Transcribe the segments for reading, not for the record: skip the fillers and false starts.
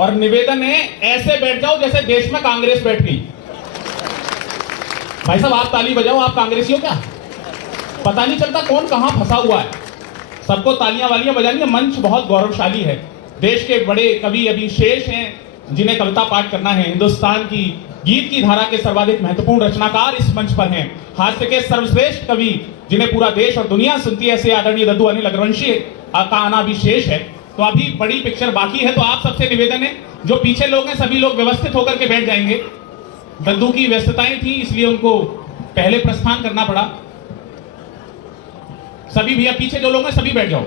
और निवेदन है ऐसे बैठ जाओ जैसे देश में कांग्रेस बैठ गई। भाई साहब आप ताली बजाओ, आप कांग्रेसी हो क्या? पता नहीं चलता कौन कहां फंसा हुआ है। सबको तालियां वालियां बजानी है। मंच बहुत गौरवशाली है। देश के बड़े कवि अभी शेष हैं जिन्हें कविता पाठ करना है। हिंदुस्तान की गीत की धारा के सर्वाधिक महत्वपूर्ण रचनाकार इस मंच पर हैं। हास्य के सर्वश्रेष्ठ कवि जिन्हें पूरा देश और दुनिया सुनती है, ऐसे आदरणीय दद्दू अनिल अग्रवंशी का आना भी शेष है। तो अभी बड़ी पिक्चर बाकी है। तो आप सबसे निवेदन है, जो पीछे लोग हैं सभी लोग व्यवस्थित होकर के बैठ जाएंगे। दद्दू की व्यस्तताएं थी इसलिए उनको पहले प्रस्थान करना पड़ा। सभी भैया पीछे जो लोग हैं सभी बैठ जाओ।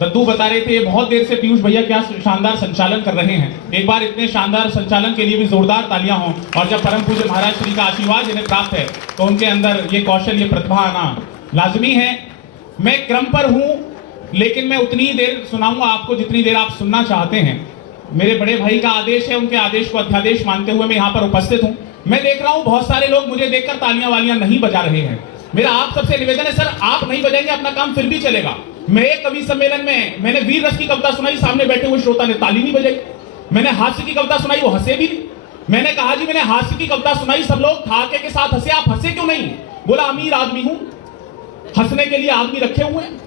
दद्दू बता रहे थे बहुत देर से पीयूष भैया क्या शानदार संचालन कर रहे हैं। एक बार इतने शानदार संचालन के लिए भी जोरदार तालियां हों। और जब परम पूज्य महाराज श्री का आशीर्वाद इन्हें प्राप्त है तो उनके अंदर ये कौशल, ये प्रतिभा आना लाजमी है। मैं क्रम पर हूं लेकिन मैं उतनी ही देर सुनाऊंगा आपको जितनी देर आप सुनना चाहते हैं। मेरे बड़े भाई का आदेश है, उनके आदेश को अध्यादेश मानते हुए मैं यहाँ पर उपस्थित हूँ। मैं देख रहा हूँ बहुत सारे लोग मुझे देखकर तालियां वालियां नहीं बजा रहे हैं। मेरा आप सबसे निवेदन है, सर आप नहीं बजाएंगे अपना काम फिर भी चलेगा। मैं एक कवि सम्मेलन में मैंने वीर रस की कविता सुनाई, सामने बैठे हुए श्रोता ने ताली नहीं बजाई। मैंने हास्य की कविता सुनाई, वो हंसे भी नहीं। मैंने कहा जी मैंने हास्य की कविता सुनाई, सब लोग ठाके के साथ हंसे, आप हंसे क्यों नहीं? बोला अमीर आदमी हूं, हंसने के लिए आदमी रखे हुए हैं।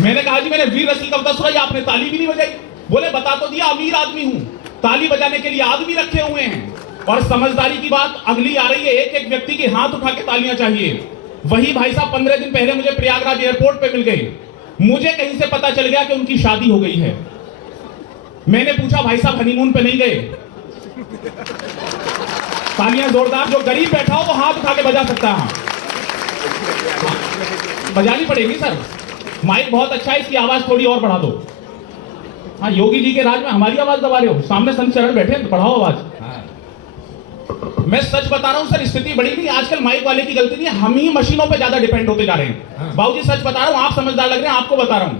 मैंने कहा जी मैंने वीर रस की कविता सुनाई, आपने ताली भी नहीं बजाई। बोले बता तो दिया अमीर आदमी हूं, ताली बजाने के लिए आदमी रखे हुए हैं। और समझदारी की बात अगली आ रही है, एक एक व्यक्ति के हाथ उठा के तालियां चाहिए। वही भाई साहब 15 दिन पहले मुझे प्रयागराज एयरपोर्ट पे मिल गए। मुझे कहीं से पता चल गया कि उनकी शादी हो गई है। मैंने पूछा भाई साहब हनीमून पे नहीं गए? तालियां जोरदार, जो गरीब बैठा हो वो हाथ उठा के बजा सकता है। बजानी पड़ेगी सर, माइक बहुत अच्छा है, इसकी आवाज थोड़ी और बढ़ा दो। हाँ योगी जी के राज में हमारी आवाज दबा रहे हो, सामने संत चरण बैठे हैं, बढ़ाओ आवाज। मैं सच बता रहा हूं सर, स्थिति बड़ी नहीं, आजकल माइक वाले की गलती नहीं, हम ही मशीनों पे ज्यादा डिपेंड होते जा रहे हैं। बाबूजी सच बता रहा हूं, आप समझदार लग रहे हैं, आपको बता रहा हूं।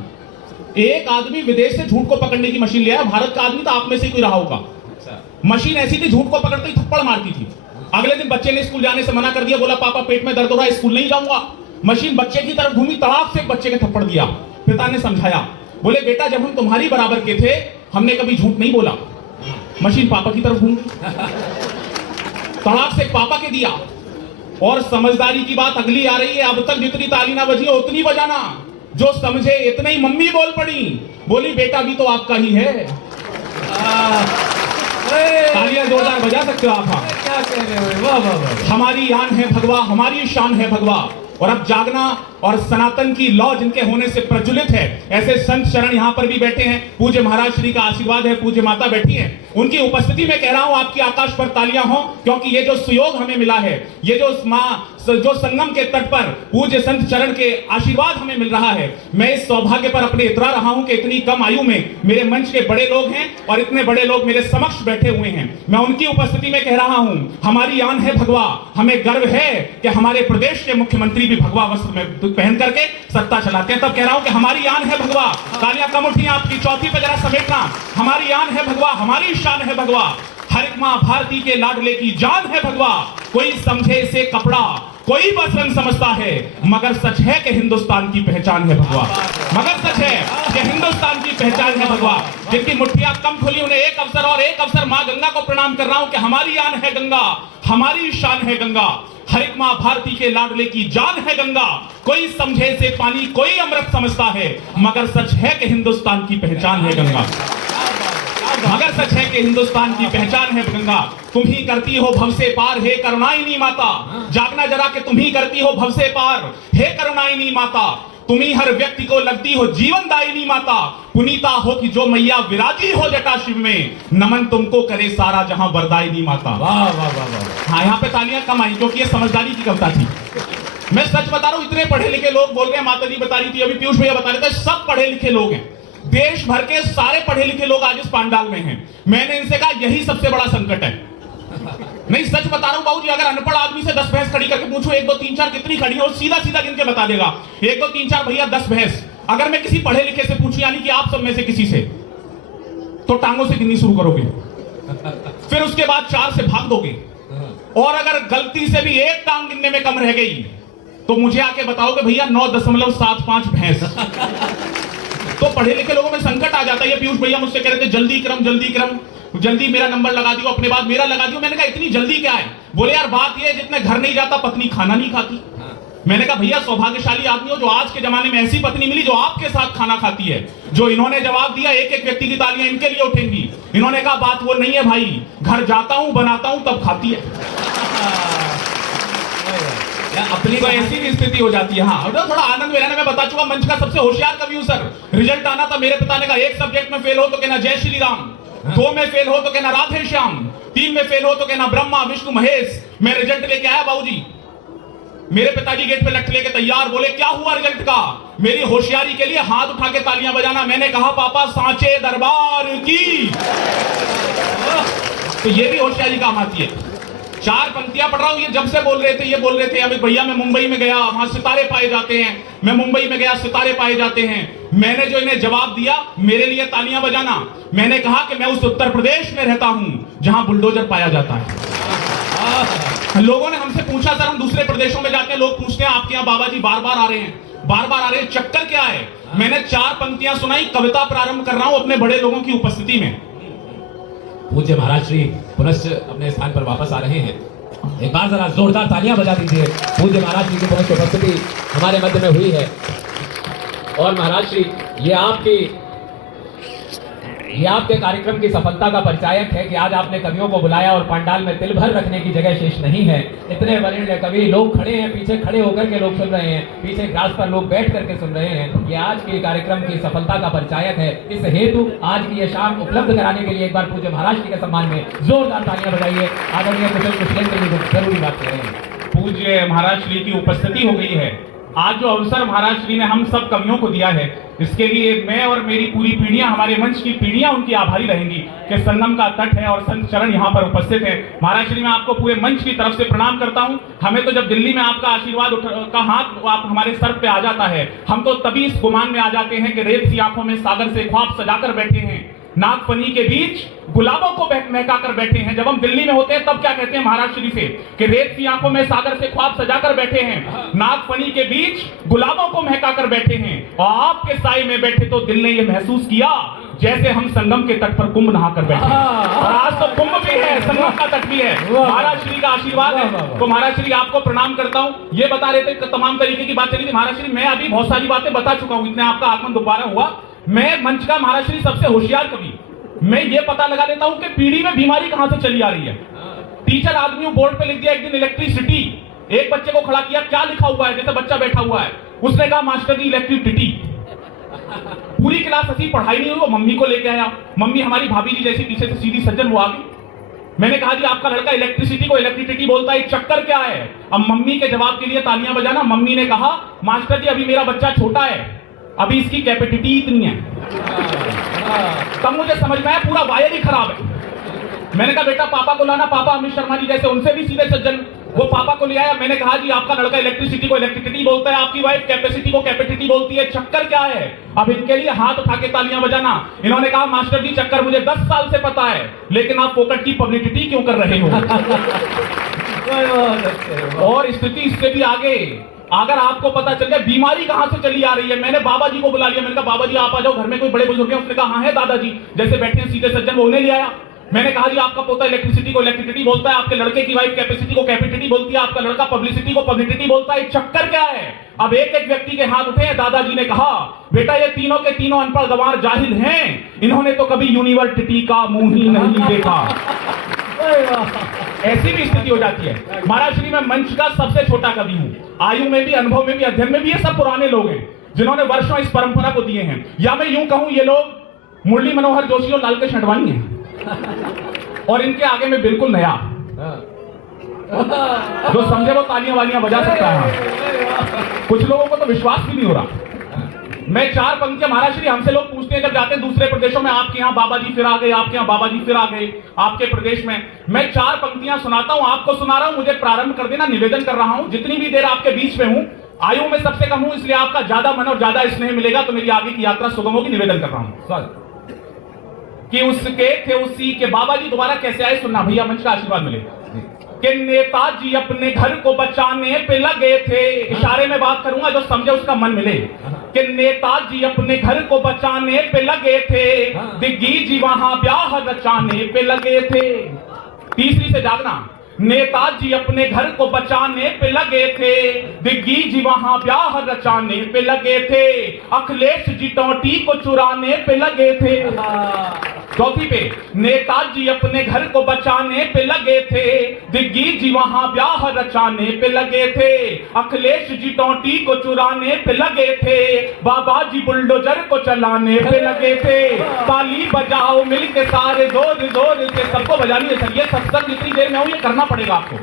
एक आदमी विदेश से झूठ को पकड़ने की मशीन ले आया, भारत का आदमी तो आप में से कोई रहा होगा। मशीन ऐसी थी, झूठ को पकड़ते ही थप्पड़ मारती थी। अगले दिन बच्चे ने स्कूल जाने से मना कर दिया, बोला पापा पेट में दर्द हो रहा है, स्कूल नहीं जाऊंगा। मशीन बच्चे की तरफ घूमी, तड़ाक से बच्चे के थप्पड़ दिया। पिता ने समझाया, बोले बेटा जब हम तुम्हारी बराबर के थे हमने कभी झूठ नहीं बोला। मशीन पापा की तरफ घूम तड़ाक से पापा के दिया। और समझदारी की बात अगली आ रही है, अब तक जितनी ताली ना बजी उतनी बजाना। जो समझे इतने ही मम्मी बोल पड़ी, बोली बेटा भी तो आपका ही है। तालियां जोरदार बजा सकते हो आप? क्या कह रहे हो? वाह वाह वाह। हमारी आन है भगवा, हमारी शान है भगवा। और अब जागना और सनातन की लौ जिनके होने से प्रज्वलित है, ऐसे संत शरण यहाँ पर भी बैठे हैं। पूज्य महाराज श्री का आशीर्वाद है, पूज्य माता बैठी हैं, उनकी उपस्थिति में कह रहा हूं आपकी आकाश पर तालियां हो, क्योंकि ये जो सुयोग हमें मिला है, ये जो संगम के तट पर पूज्य संत चरण के आशीर्वाद हमें मिल रहा है, मैं इस सौभाग्य पर अपने इतरा रहा हूं कि इतनी कम आयु में मेरे मंच के बड़े लोग हैं और इतने बड़े लोग मेरे समक्ष बैठे हुए हैं। मैं उनकी उपस्थिति में कह रहा हूं, हमारी आन है भगवा। हमें गर्व है कि हमारे प्रदेश के मुख्यमंत्री भी भगवा वस्त्र में पहन करके सत्ता चलाते हैं। तब कह रहा हूं कि हमारी आन है भगवा। तालियां कम उठी आपकी, चौथी पे जरा समेटना। हमारी आन है भगवा, हमारी शान है भगवा। हर एक मां भारती के लाडले की जान है भगवा। कोई समझे इसे कपड़ा, कोई बस रंग समझता है, मगर सच है कि हिंदुस्तान की पहचान है भगवा। मगर सच है कि हिंदुस्तान की पहचान है भगवा। जिनकी मुट्ठियां कम खुली उन्हें एक अवसर मां गंगा को प्रणाम कर रहा हूं कि हमारी आन है गंगा, हमारी शान है गंगा। हर एक मां भारती के लाडले की जान है गंगा। कोई समझे से पानी, कोई अमृत समझता है, मगर सच है कि हिंदुस्तान की पहचान है गंगा। मगर सच है कि हिंदुस्तान की पहचान है गंगा। तुम ही करती हो भव से पार, हे करुणाइनी माता। जागना जरा कि तुम ही करती हो भव से पार, हे करुणाइनी माता। तुम ही हर व्यक्ति को लगती हो जीवनदायिनी माता। पुनीता हो कि जो मैया विराजी हो जटा शिव में, नमन तुमको करे सारा जहां वरदायिनी माता। वाह वाह वाह। हाँ यहाँ पे तालियां कम आई क्योंकि ये समझदारी की कविता थी। मैं सच बता रहा हूं, इतने पढ़े लिखे लोग बोल रहे हैं, माता जी बता रही थी, अभी पीयूष भैया बता रहे थे, सब पढ़े लिखे लोग हैं। देश भर के सारे पढ़े लिखे लोग आज इस पांडाल में हैं। मैंने इनसे कहा यही सबसे बड़ा संकट है। नहीं सच बता रहा हूं बाबूजी, अगर अनपढ़ आदमी से 10 भैंस खड़ी करके पूछो 1 2 3 4 कितनी खड़ी है, वो सीधा सीधा गिन के बता देगा 1 2 3 4 भैया 10 भैंस। अगर मैं किसी पढ़े लिखे से पूछूं, यानी कि आप सब में से किसी से, तो टांगों से गिननी शुरू करोगे, फिर उसके बाद 4 से भाग दोगे। और अगर गलती से भी एक टांग गिनने में कम रह गई तो मुझे आके बताओगे भैया 9.75 भैंस। तो पढ़े लिखे लोगों में संकट आ जाता है। ये पीयूष भैया मुझसे कह रहे थे जल्दी क्रम, जल्दी मेरा नंबर लगा दियो, अपने बाद मेरा लगा दियो। मैंने कहा इतनी जल्दी क्या है? बोले यार बात ये है जितने घर नहीं जाता पत्नी खाना नहीं खाती। मैंने कहा भैया सौभाग्यशाली आदमी हो जो आज के जमाने में ऐसी पत्नी मिली जो आपके साथ खाना खाती है। जो इन्होंने जवाब दिया, एक एक व्यक्ति की तालियां इनके लिए उठेंगी। इन्होंने कहा बात वो नहीं है भाई, घर जाता हूं बनाता हूं तब खाती है। अपनी तो ऐसी भी स्थिति हो जाती है। हाँ, और थोड़ा आनंद में रहना। मैं बता चुका मंच का सबसे होशियार कवि हूं सर। रिजल्ट आना था, मेरे पिता ने कहा एक सब्जेक्ट में फेल हो तो कहना जय श्री राम, 2 में फेल हो तो कहना राधे श्याम, 3 में फेल हो तो कहना ब्रह्मा विष्णु महेश। मैं रिजल्ट लेके आया बाबूजी, मेरे पिताजी गेट पे लठ लेके तैयार, बोले क्या हुआ रिजल्ट का? मेरी होशियारी के लिए हाथ उठा के तालियां बजाना। मैंने कहा पापा सांचे दरबार की। तो ये भी होशियारी काम आती है। 4 पंक्तियां पढ़ रहा हूं, ये जब से बोल रहे थे, ये बोल रहे थे अमित भैया मैं मुंबई में गया वहां सितारे पाए जाते हैं, मैं मुंबई में गया सितारे पाए जाते हैं। मैंने जो इन्हें जवाब दिया, मेरे लिए तालियां बजाना। मैंने कहा कि मैं उस उत्तर प्रदेश में रहता हूं जहां बुलडोजर पाया जाता है। लोगों ने हमसे पूछा सर हम दूसरे प्रदेशों में जाते हैं, लोग पूछते हैं आपके यहाँ बाबा जी बार बार आ रहे हैं, चक्कर क्या है? मैंने 4 पंक्तियां सुनाई, कविता प्रारंभ कर रहा हूं अपने बड़े लोगों की उपस्थिति में। पूज्य महाराज श्री पुनश्च अपने स्थान पर वापस आ रहे हैं। एक बार जरा जोरदार तालियां बजा दीजिए। पूज्य महाराज श्री की पुनश्च उपस्थिति हमारे मध्य में हुई है। और महाराज श्री ये आपके कार्यक्रम की सफलता का परिचायक है कि आज आपने कवियों को बुलाया और पंडाल में तिल भर रखने की जगह शेष नहीं है। इतने वरीण कवि लोग खड़े हैं, पीछे खड़े होकर के लोग सुन रहे हैं, पीछे ग्रास पर लोग बैठ करके सुन रहे हैं। ये आज के कार्यक्रम की सफलता का परिचायक है। इस हेतु आज की ये शाम उपलब्ध कराने के लिए एक बार पूज्य महाराज जी के सम्मान में जोरदार तालियां बजाइए। आदरणीय कुशल कुशलेंद्र जी जरूरी बात कह रहे हैं। पूज्य महाराज श्री की उपस्थिति हो गई है। आज जो अवसर महाराज श्री ने हम सब कवियों को दिया है, इसके लिए मैं और मेरी पूरी पीढ़ियां, हमारे मंच की पीढ़ियां उनकी आभारी रहेंगी कि संगम का तट है और संत चरण यहाँ पर उपस्थित है। महाराज श्री मैं आपको पूरे मंच की तरफ से प्रणाम करता हूँ। हमें तो जब दिल्ली में आपका आशीर्वाद का हाथ आप हमारे सर पे आ जाता है, हम तो तभी इस गुमान में आ जाते हैं कि रेत सी आंखों में सागर से ख्वाब सजाकर बैठे हैं, नागफनी के बीच गुलाबों को महका कर बैठे हैं। जब हम दिल्ली में होते हैं तब क्या कहते हैं महाराज श्री से कि रेत सी आंखों में सागर से ख्वाब सजाकर बैठे हैं, नागफनी के बीच गुलाबों को महका कर बैठे हैं, और आपके साए में बैठे तो दिल ने यह महसूस किया जैसे हम संगम के तट पर कुंभ नहा कर बैठे हैं। और आज तो कुंभ भी है, संगम का तट भी है, महाराज श्री का आशीर्वाद है। तो महाराज श्री आपको प्रणाम करता हूँ। ये बता रहे थे तमाम तरीके की बात चली थी महाराज श्री, मैं अभी बहुत सारी बातें बता चुका हूँ, इतने आपका आगमन दोबारा हुआ। मैं मंच का महाराज श्री सबसे होशियार कवि, मैं ये पता लगा लेता हूं कि पीढ़ी में बीमारी कहां से चली आ रही है। टीचर आदमी बोर्ड पे लिख दिया एक दिन इलेक्ट्रिसिटी, एक बच्चे को खड़ा किया, क्या लिखा हुआ है? जैसे बच्चा बैठा हुआ है, उसने कहा मास्टर जी इलेक्ट्रिसिटी। पूरी क्लास हंसी, पढ़ाई नहीं हुई, वो मम्मी को लेके आया। मम्मी हमारी भाभी जी जैसी पीछे से सीधी सज्जन वो आ गई। मैंने कहा जी आपका लड़का इलेक्ट्रिसिटी को इलेक्ट्रिसिटी बोलता है, चक्कर क्या है? अब मम्मी के जवाब के लिए तालियां बजाना। मम्मी ने कहा मास्टर जी अभी मेरा बच्चा छोटा है, अभी इसकी कैपेसिटी इतनी है। तब मुझे समझ में आया पूरा वायर ही खराब है। मैंने कहा बेटा पापा को लाना, पापा अमित शर्मा जी जैसे उनसे भी सीधे सज्जन, वो पापा को ले आया। मैंने कहा जी आपका लड़का इलेक्ट्रिसिटी को इलेक्ट्रिसिटी बोलता है, आपकी वाइफ कैपेसिटी को कैपेसिटी बोलती है, चक्कर क्या है? अब इनके लिए हाथ उठा के तालियां बजाना। इन्होंने कहा मास्टर जी चक्कर मुझे 10 साल से पता है, लेकिन आप फोकट की पब्लिसिटी क्यों कर रहे हो? और स्थिति इससे भी आगे, अगर आपको पता चल जाए बीमारी कहां से चली आ रही है। मैंने बाबा जी को बुला लिया, मैंने कहा बाबा जी आप आ जाओ, घर में कोई बड़े बुजुर्ग हैं? उसने कहा हाँ है दादाजी, जैसे बैठे हैं सीधे सज्जन, वो उन्हें ले आया। मैंने कहा जी आपका पोता इलेक्ट्रिसिटी को इलेक्ट्रिसिटी बोलता है, आपके लड़के की वाइफ कैपेसिटी को कैपेसिटी बोलती है, आपका लड़का पब्लिसिटी को पब्लिसिटी बोलता है, चक्कर क्या है? अब एक एक व्यक्ति के हाथ उठे। दादाजी ने कहा बेटा ये तीनों के तीनों अनपढ़ गंवार जाहिल हैं, इन्होंने तो कभी यूनिवर्सिटी का मुंह ही नहीं देखा। ऐसी भी स्थिति हो जाती है। महाराज श्री मैं मंच का सबसे छोटा कवि हूं, आयु में भी, अनुभव में भी, अध्ययन में भी। ये सब पुराने लोग हैं जिन्होंने वर्षों इस परंपरा को दिए हैं। या मैं यूं कहूं ये लोग मुरली मनोहर जोशी और लाल कृष्ण अडवाणी हैं, और इनके आगे में बिल्कुल नया, जो समझे वो तालियां वालियां बजा सकता है। कुछ लोगों को तो विश्वास भी नहीं हो रहा। मैं 4 पंक्तियां, महाराज श्री हमसे लोग पूछते हैं जब जाते हैं दूसरे प्रदेशों में, आपके यहाँ बाबा जी फिर आ गए, आपके यहाँ बाबा जी फिर आ गए, आपके प्रदेश में। मैं 4 पंक्तियां सुनाता हूं, आपको सुना रहा हूं, मुझे प्रारंभ कर देना, निवेदन कर रहा हूं। जितनी भी देर आपके बीच में हूं, आयु में सबसे कम हूं, इसलिए आपका ज्यादा मन और ज्यादा स्नेह मिलेगा, तो मेरी आगे की यात्रा सुगम होगी। निवेदन कर रहा हूं कि उसके थे उसी के बाबा जी दोबारा कैसे आए, सुनना भैया, मंच का आशीर्वाद मिलेगा। कि नेताजी अपने घर को बचाने पे लगे थे। इशारे में बात करूंगा, जो समझे उसका मन मिले। कि नेताजी अपने घर को बचाने पे लगे थे, दिग्गी जी वहां ब्याह रचाने पे लगे थे। तीसरी से जागना। नेताजी अपने घर को बचाने पे लगे थे, दिग्गी जी वहां ब्याह रचाने पे लगे थे, अखिलेश जी टोटी को चुराने पे लगे थे। चौथी पे, नेताजी अपने घर को बचाने पे लगे थे, दिग्गी जी वहां ब्याह रचाने पे लगे थे, अखिलेश जी टोटी को चुराने पे लगे थे, बाबा जी बुलडोजर को चलाने पे लगे थे। ताली बजाओ मिलके सारे जोर जोर से, सबको बजानी है सर। ये सत्संग जितनी देर में हो ये करना पड़ेगा आपको।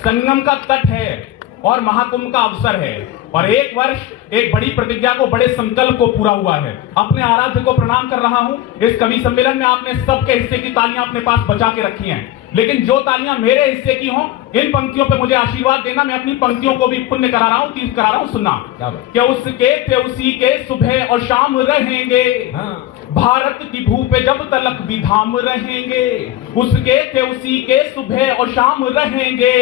संगम का तट है और महाकुंभ का अवसर है, और एक वर्ष एक बड़ी प्रतिज्ञा को, बड़े संकल्प को पूरा हुआ है। अपने आराध्य को प्रणाम कर रहा हूं। इस कवि सम्मेलन में आपने सबके हिस्से की तालियां अपने पास बचा के रखी हैं, लेकिन जो तालियां मेरे हिस्से की हों, इन पंक्तियों पे मुझे आशीर्वाद देना। मैं अपनी पंक्तियों को भी पुण्य करा रहा हूं, तीर्थ करा रहा हूं। सुनना। क्या उसके थे उसी के सुबह और शाम रहेंगे, भारत की भू पे जब तलक भी धाम रहेंगे। उसके थे उसी के सुबह और शाम रहेंगे,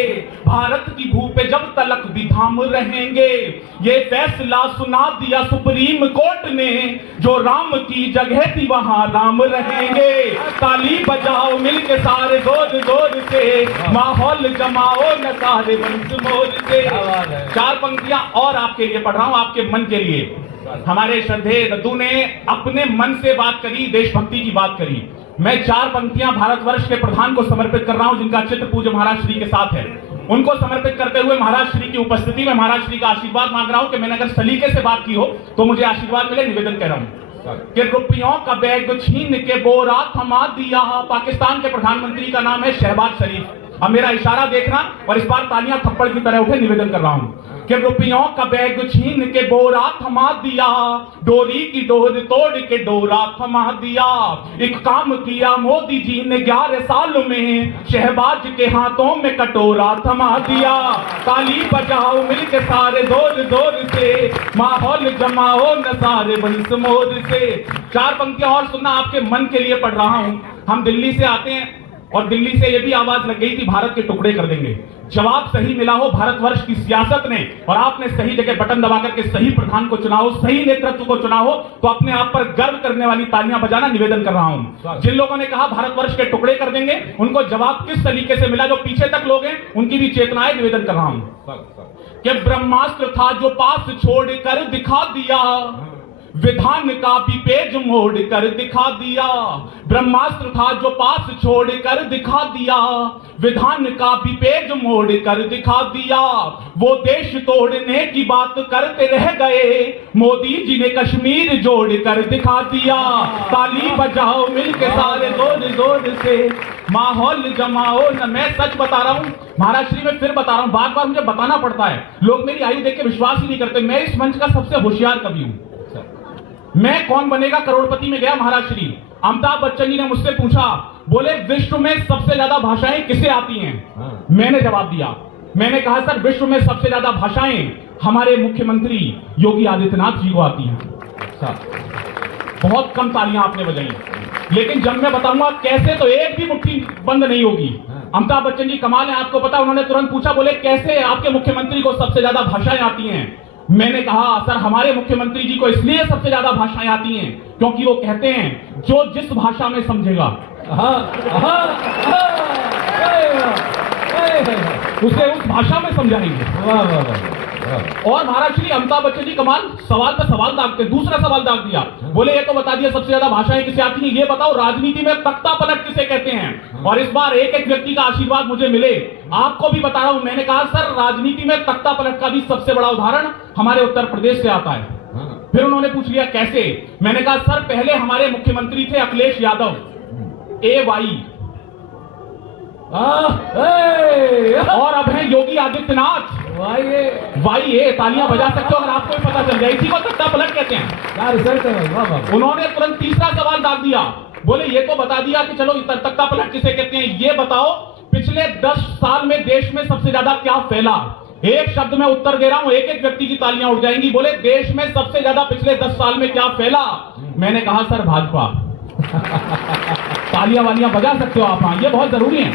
भारत की भू पे जब तलक भी धाम रहेंगे। ये फैसला सुना दिया सुप्रीम कोर्ट ने, जो राम की जगह थी वहां राम रहेंगे। ताली बजाओ मिलके सारे जोर जोर से, माहौल जमाओ न सारे वंश मोर से। चार पंक्तियां और आपके लिए पढ़ रहा हूं, आपके मन के लिए। हमारे श्रद्धेय दद्दू ने अपने मन से बात करी, देशभक्ति की बात करी। मैं चार पंक्तियां भारतवर्ष के प्रधान को समर्पित कर रहा हूं, जिनका चित्र पूज्य महाराज श्री के साथ है। उनको समर्पित करते हुए महाराज श्री की उपस्थिति में महाराज श्री का आशीर्वाद मांग रहा हूं कि मैंने अगर सलीके से बात की हो तो मुझे आशीर्वाद मिले। निवेदन कह रहा हूं कि रुपयों का बैग छीन के बोरा थमा दिया। पाकिस्तान के प्रधानमंत्री का नाम है शहबाज शरीफ। अब मेरा इशारा देखना और इस बार तालियां थप्पड़ की तरह उठे। निवेदन कर रहा हूं कि रुपयों का बैग छीन के बोरा थमा दिया, डोरी की डोर तोड़ के डोरा थमा दिया। एक काम किया मोदी जी ने 11 साल में, शहबाज के हाथों में कटोरा थमा दिया। ताली बजाओ मिलके सारे जोर जोर से, माहौल जमाओ न सारे वंश मोर से। चार पंक्तियां और सुनना, आपके मन के लिए पढ़ रहा हूं। हम दिल्ली से आते हैं और दिल्ली से ये भी आवाज लग गई थी भारत के टुकड़े कर देंगे। जवाब सही मिला हो भारतवर्ष की सियासत ने, और आपने सही जगह बटन दबा करके सही प्रधान को चुना हो, सही नेतृत्व को चुना हो, तो अपने आप पर गर्व करने वाली तालियां बजाना। निवेदन कर रहा हूं जिन लोगों ने कहा भारतवर्ष के टुकड़े कर देंगे, उनको जवाब किस तरीके से मिला। जो पीछे तक लोग हैं उनकी भी चेतना है। निवेदन कर रहा हूं कि ब्रह्मास्त्र था जो पास छोड़ कर दिखा दिया, विधान का भी पेज मोड़ कर दिखा दिया। ब्रह्मास्त्र था जो पास छोड़ कर दिखा दिया, विधान का भी पेज मोड़ कर दिखा दिया। वो देश तोड़ने की बात करते रह गए, मोदी जी ने कश्मीर जोड़ कर दिखा दिया। ताली बजाओ मिलके सारे जोर जोर से, माहौल जमाओ न। मैं सच बता रहा हूं, महाराज श्री में फिर बता रहा हूं, बार बार मुझे बताना पड़ता है। लोग मेरी आयु देख के विश्वास ही नहीं करते। मैं इस मंच का सबसे होशियार कवि हूं। मैं कौन बनेगा करोड़पति में गया महाराज श्री, अमिताभ बच्चन जी ने मुझसे पूछा, बोले विश्व में सबसे ज्यादा भाषाएं किसे आती हैं? मैंने जवाब दिया, मैंने कहा सर विश्व में सबसे ज्यादा भाषाएं हमारे मुख्यमंत्री योगी आदित्यनाथ जी को आती हैं। बहुत कम तालियां आपने बजाई, लेकिन जब मैं बताऊंगा कैसे तो एक भी मुट्ठी बंद नहीं होगी। अमिताभ बच्चन जी कमाल है, आपको पता, उन्होंने तुरंत पूछा, बोले कैसे आपके मुख्यमंत्री को सबसे ज्यादा भाषाएं आती हैं? मैंने कहा सर हमारे मुख्यमंत्री जी को इसलिए सबसे ज्यादा भाषाएं आती हैं क्योंकि वो कहते हैं जो जिस भाषा में समझेगा उसे उस भाषा में समझाएंगे। और महाराज श्री अमिताभ बच्चन जी कमाल, सवाल पे सवाल दागते। दूसरा सवाल दाग दिया, बोले ये तो बता दिया सबसे ज्यादा भाषाएं किसे आती हैं, ये बताओ राजनीति में तख्ता पलट किसे कहते हैं? और इस बार एक एक व्यक्ति का आशीर्वाद मुझे मिले। आपको भी बता रहा हूं, मैंने कहा सर राजनीति में तख्ता पलट का भी सबसे बड़ा उदाहरण हमारे उत्तर प्रदेश से आता है। फिर उन्होंने पूछ लिया कैसे? मैंने कहा सर पहले हमारे मुख्यमंत्री थे अखिलेश यादव, AY, और अब है योगी आदित्यनाथ, YA। तालियां बजा सकते हो अगर आपको भी पता चल जाए, इसी को तख्ता पलट कहते हैं। उन्होंने तुरंत तीसरा सवाल डाल दिया, बोले ये तो बता दिया कि चलो तख्ता पलट किसे कहते हैं, ये बताओ पिछले 10 साल में देश में सबसे ज्यादा क्या फैला? एक शब्द में उत्तर दे रहा हूं, एक एक व्यक्ति की तालियां उठ जाएंगी। बोले देश में सबसे ज्यादा पिछले 10 साल में क्या फैला? मैंने कहा सर भाजपा। तालियां वालियां बजा सकते हो आप, हाँ ये बहुत जरूरी है।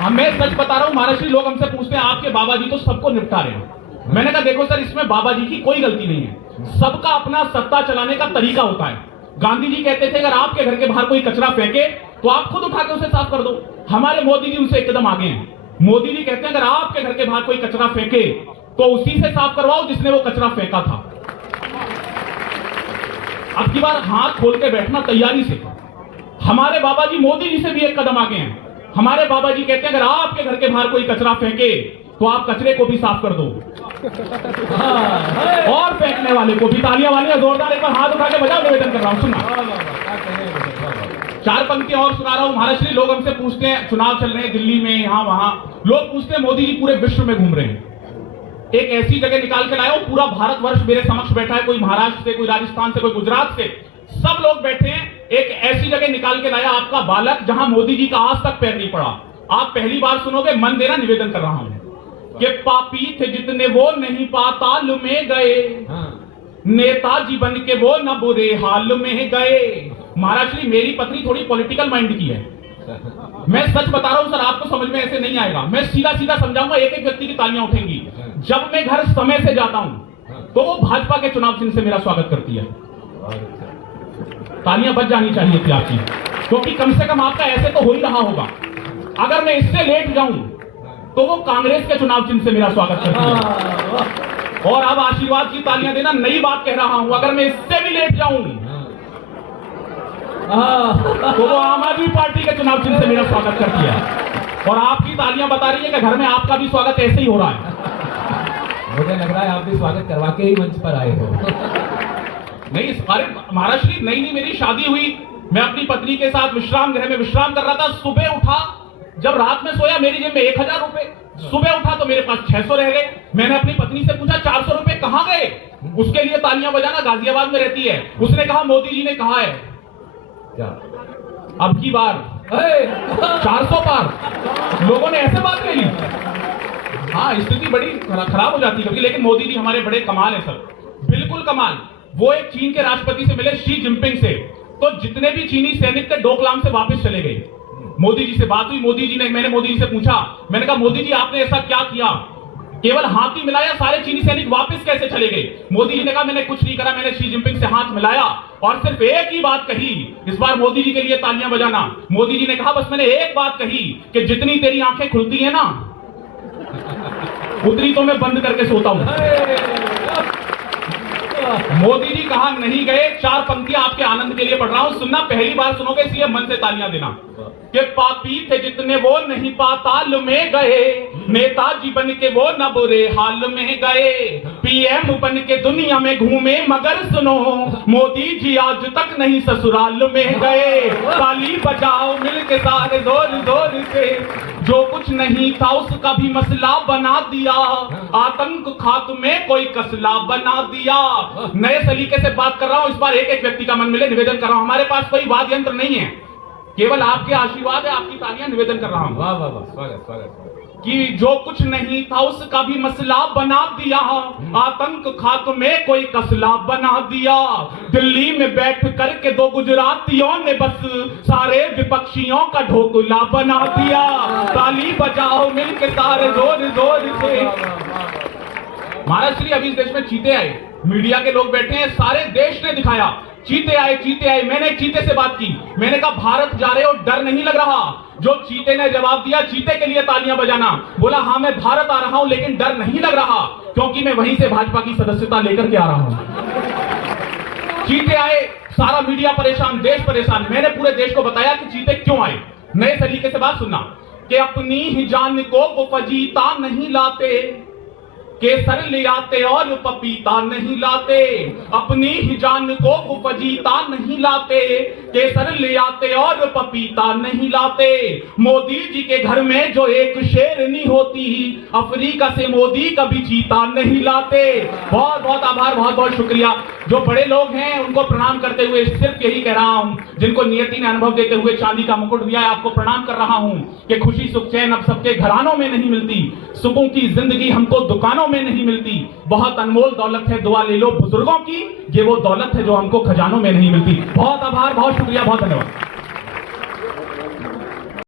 मैं सच बता रहा हूं, महाराष्ट्री लोग हमसे पूछते हैं आपके बाबा जी तो सबको निपटा रहे हैं। मैंने कहा देखो सर, इसमें बाबा जी की कोई गलती नहीं है, सबका अपना सत्ता चलाने का तरीका होता है। गांधी जी कहते थे अगर आपके घर के बाहर कोई कचरा फेंके तो आप खुद उठा के उसे साफ कर दो। हमारे मोदी जी उनसे एकदम आगे हैं। मोदी जी कहते हैं अगर आपके घर के बाहर कोई कचरा फेंके तो उसी से साफ करवाओ जिसने वो कचरा फेंका था। अब की बार हाथ खोल के बैठना तैयारी से। हमारे बाबा जी मोदी जी से भी एक कदम आगे हैं। हमारे बाबा जी कहते हैं अगर आपके घर के बाहर कोई कचरा फेंके तो आप कचरे को भी साफ कर दो। और फेंकने वाले को भी तालियां वालियां जोरदार एक बार हाथ उठा के बजाओ, निवेदन कर रहा हूं। सुनना, चार पंक्तियां और सुना रहा हूं। महाराष्ट्री लोग हमसे पूछते हैं, चुनाव चल रहे हैं दिल्ली में, यहां वहां, लोग पूछते हैं मोदी जी पूरे विश्व में घूम रहे हैं, एक ऐसी जगह निकाल के लाए हो, पूरा भारतवर्ष मेरे समक्ष बैठा है, कोई महाराष्ट्र से, कोई राजस्थान से, कोई गुजरात से, सब लोग बैठे हैं। एक ऐसी जगह निकाल के लाया आपका बालक जहां मोदी जी का आज तक पैर नहीं पड़ा। आप पहली बार सुनोगे, मन देना, निवेदन कर रहा हूं कि पापी थे जितने वो नहीं पाताल में गए, नेताजी बन के वो न बुरे हाल में गए। महाराष्ट्री मेरी पत्नी थोड़ी पॉलिटिकल माइंड की है, मैं सच बता रहा हूं सर, आपको समझ में ऐसे नहीं आएगा। मैं सीधा सीधा समझाऊंगा, एक एक व्यक्ति की तालियां उठेंगी। जब मैं घर समय से जाता हूं तो वो भाजपा के चुनाव चिन्ह से मेरा स्वागत करती है। तालियां बच जानी चाहिए थी आपकी, क्योंकि कम से कम आपका ऐसे तो हो ही रहा होगा। अगर मैं इससे लेट जाऊं तो वो कांग्रेस के चुनाव चिन्ह से मेरा स्वागत करती है। और अब आशीर्वाद की तालियां देना, नई बात कह रहा हूं, अगर मैं इससे भी लेट जाऊं तो वो आम आदमी पार्टी के चुनाव चिन्ह से मेरा स्वागत करती है। और आपकी तालियां बता रही है कि घर में आपका भी स्वागत ऐसे ही हो रहा है। मुझे लग रहा है आप भी स्वागत करवा के ही मंच पर आए हो। नहीं, अरे महाराष्ट्री, नई मेरी शादी हुई, मैं अपनी पत्नी के साथ विश्राम गृह में विश्राम कर रहा था। सुबह उठा, जब रात में सोया मेरी जेब में 1000 रुपए, सुबह उठा तो मेरे पास 600 रह गए। मैंने अपनी पत्नी से पूछा 400 रुपए कहां गए? उसके लिए तालियां बजाना, गाजियाबाद में रहती है। उसने कहा मोदी जी ने कहा है क्या अब की बार 400 पार। लोगों ने ऐसे बात कही। हाँ, स्थिति बड़ी खराब हो जाती है, लेकिन मोदी जी हमारे बड़े कमाल है सर, बिल्कुल कमाल। वो एक चीन के राष्ट्रपति से मिले, शी जिनपिंग से, तो जितने भी चीनी सैनिक थे डोकलाम से वापस चले गए। मोदी जी से बात हुई, मोदी जी ने, मैंने मोदी जी से पूछा, मैंने कहा मोदी जी आपने ऐसा क्या किया, केवल हाथ ही मिलाया, सारे चीनी सैनिक वापस कैसे चले गए? मोदी जी ने कहा मैंने कुछ नहीं करा, मैंने शी जिनपिंग से हाथ मिलाया और सिर्फ एक ही बात कही। इस बार मोदी जी के लिए तालियां बजाना। मोदी जी ने कहा बस मैंने एक बात कही कि जितनी तेरी आंखें खुलती है ना उतनी तो मैं बंद करके सोता हूं। मोदी जी कहा नहीं गए। चार पंक्तियां आपके आनंद के लिए पढ़ रहा हूं, सुनना, पहली बार सुनोगे इसलिए मन से तालियां देना। कि पापी थे जितने वो नहीं पाताल में गए, नेताजी बन के वो न बुरे हाल में गए, पीएम बन के दुनिया में घूमे मगर सुनो मोदी जी आज तक नहीं ससुराल में गए। ताली बजाओ मिलके सारे जोर जोर से, जो कुछ नहीं था उसका भी मसला बना दिया, आतंक खात्मे कोई कसला बना दिया। नए सलीके से बात कर रहा हूं, इस बार एक एक व्यक्ति का मन मिले, निवेदन कर रहा हूं। हमारे पास कोई वाद्य यंत्र नहीं है, केवल आपके आशीर्वाद है, आपकी तालियां, निवेदन कर रहा हूं। वाह वाह वाह, स्वागत स्वागत। कि जो कुछ नहीं था उसका भी मसला बना दिया, आतंक खात्मे कोई कसला बना दिया। दिल्ली में बैठ करके दो गुजरातियों ने बस सारे विपक्षियों का ढोकला बना दिया। ताली बजाओ मिलके सारे जोर जोर से। महाराष्ट्र, अभी इस देश में चीते आए, मीडिया के लोग बैठे हैं, सारे देश ने दिखाया चीते आए चीते आए। मैंने चीते से बात की, मैंने कहा भारत जा रहे हो, डर नहीं लग रहा? जो चीते ने जवाब दिया, चीते के लिए तालियां बजाना, बोला हाँ मैं भारत आ रहा हूं लेकिन डर नहीं लग रहा क्योंकि मैं वहीं से भाजपा की सदस्यता लेकर के आ रहा हूं। चीते आए, सारा मीडिया परेशान, देश परेशान। मैंने पूरे देश को बताया कि चीते क्यों आए। नए तरीके से बात सुनना कि अपनी ही जान को वो फजीता नहीं लाते, केसर ले आते और पपीता नहीं लाते। अपनी ही जान को वो फजीता नहीं लाते, केसर ले आते और पपीता नहीं लाते। मोदी जी के घर में जो एक शेरनी होती, अफ्रीका से मोदी कभी चीता नहीं लाते। बहुत बहुत आभार, बहुत बहुत शुक्रिया। जो बड़े लोग हैं उनको प्रणाम करते हुए सिर्फ यही कह रहा हूं, जिनको नियति ने अनुभव देते हुए चांदी का मुकुट दिया है, आपको प्रणाम कर रहा हूं कि खुशी सुख चैन अब सबके घरानों में नहीं मिलती, सुकून की जिंदगी हमको दुकानों में नहीं मिलती। बहुत अनमोल दौलत है, दुआ ले लो बुजुर्गों की, ये वो दौलत है जो हमको खजानों में नहीं मिलती। बहुत आभार, बहुत शुक्रिया, बहुत धन्यवाद।